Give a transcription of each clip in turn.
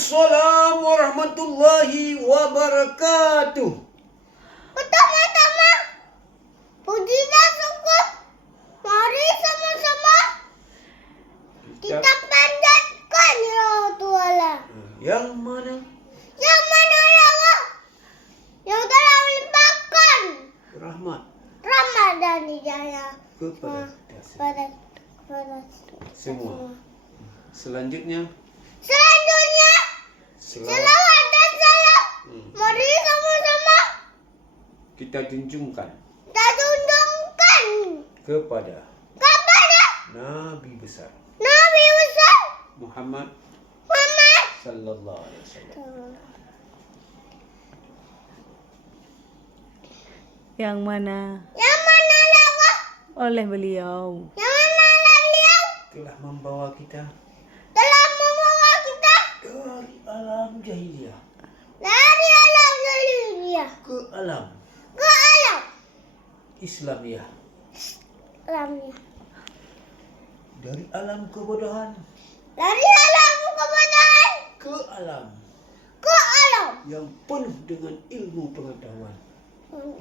Waalaikumsalam warahmatullahi wabarakatuh. Pertama-tama, puji dan syukur. Mari sama-sama kita panjatkan ya Tuhan. Yang mana? Yang mana ya Allah? Yang telah melimpahkan Rahmat rahmat dan hidayah kepada semua. Selanjutnya selawat dan salam. Mari sama-sama kita junjungkan kepada Nabi besar Nabi besar Muhammad sallallahu alaihi wasallam. Yang mana Allah oleh beliau yang mana beliau Telah membawa kita telah membawa kita dari alam jahiliyah dari alam jahiliyah ke alam Islamiyah, alamnya, dari alam kebodohan dari alam kebenaran ke alam ke alam yang penuh dengan ilmu pengetahuan,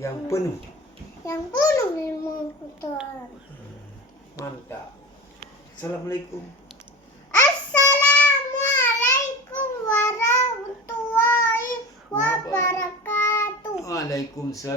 yang penuh. ilmu Tuhan. Mantap. Assalamualaikum. Assalamualaikum warahmatullahi wabarakatuh. Waalaikumsalam.